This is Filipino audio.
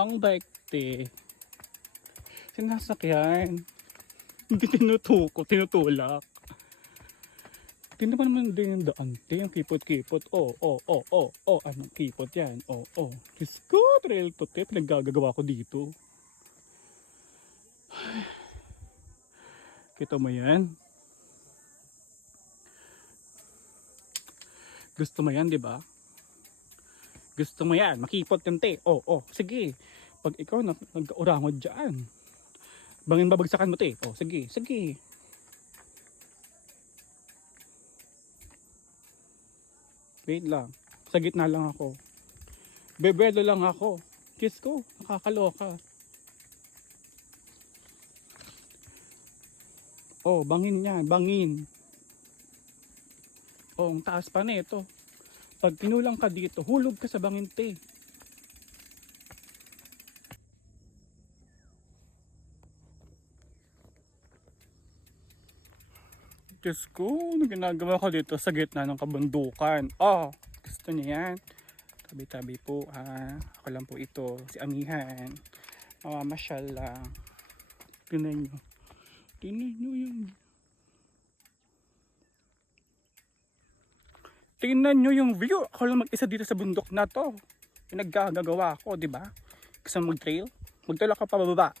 Ang bike, te. Sinasakyan. Hindi tinutulak. Tingnan mo naman din yung daan, te. Yung kipot-kipot. Anong kipot yan? Diyos ko, trail to, te. Pinaggagawa ko dito. Kita mo yan? Gusto mo yan, di ba? Gusto mo yan, makipot yan, te. Sige. Pag ikaw nag-urangod dyan, bangin babagsakan mo, te. Sige. Wait lang. Sa gitna lang ako. Bebelo lang ako. Diyos ko, nakakaloka. Bangin yan, bangin. Ang taas pa nito. Pag kinulang ka dito, hulog ka sa bangin, te. Diyos ko, ano ginagawa ko dito sa gitna ng kabundukan? Gusto niya yan. Tabi-tabi po, ha. Ako lang po ito, si Amihan. Mamamasyal lang. Tingnan nyo. Tingnan nyo yun. Tingnan nyo yung view. Ako lang mag-isa dito sa bundok na to. Yung naggagawa ako, di ba? Gusto mag-trail? Magtulak ka pababa.